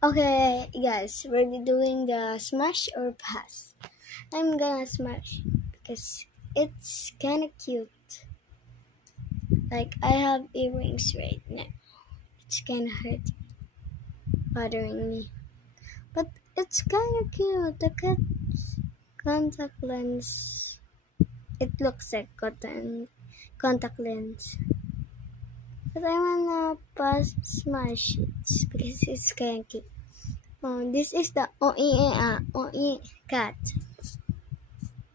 Okay, guys, we're doing the smash or pass. I'm gonna smash because it's kind of cute. Like, I have earrings right now. It's kind of hurt, bothering me. But it's kind of cute. Look at contact lens. It looks like contact lens. But I wanna pass smash it because it's kind of cute. Oh, this is the OE cat.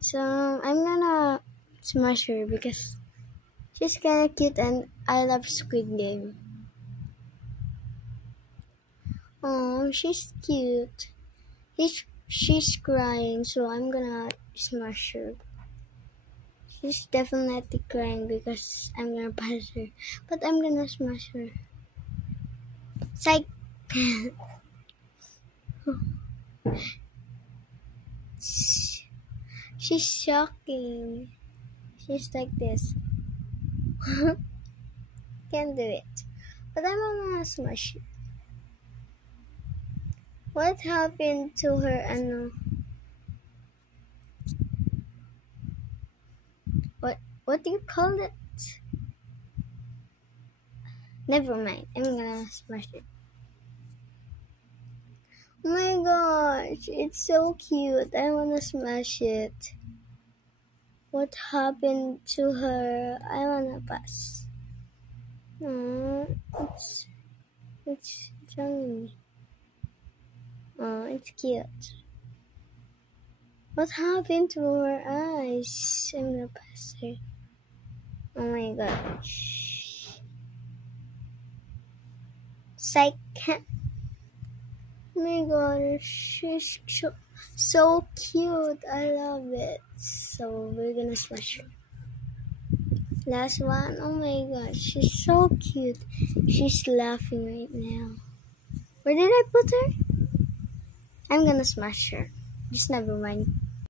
So I'm gonna smash her because she's kinda cute and I love Squid Game. Oh, she's cute. She's crying, so I'm gonna smash her. She's definitely crying because I'm gonna pass her. But I'm gonna smash her. Psych! She's shocking. She's like this. Can't do it. But I'm gonna smash it. What happened to her ano? What do you call it? Never mind. I'm gonna smash it. Oh my gosh, it's so cute. I wanna smash it. What happened to her? I wanna pass. It's showing me. Oh, it's cute. What happened to her eyes? I'm gonna pass her. Oh my gosh. Psych. Oh my gosh, she's so cute. I love it. So we're gonna smash her. Last one. Oh my gosh, she's so cute. She's laughing right now. Where did I put her? I'm gonna smash her. Just never mind.